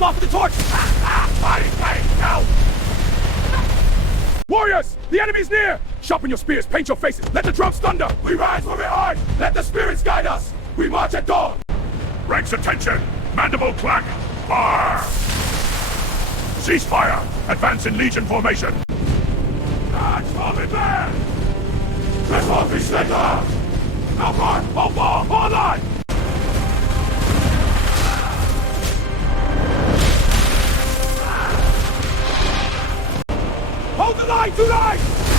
them off with the torch! Fighting, now! Warriors! The enemy's near! Sharpen your spears, paint your faces, let the drums thunder! We rise from behind! Let the spirits guide us! We march at dawn! Ranks attention! Mandible clack! Fire! Ceasefire! Advance in Legion formation! That's falling there! Let's all be set up! Now march! Hold on! Hold the line tonight!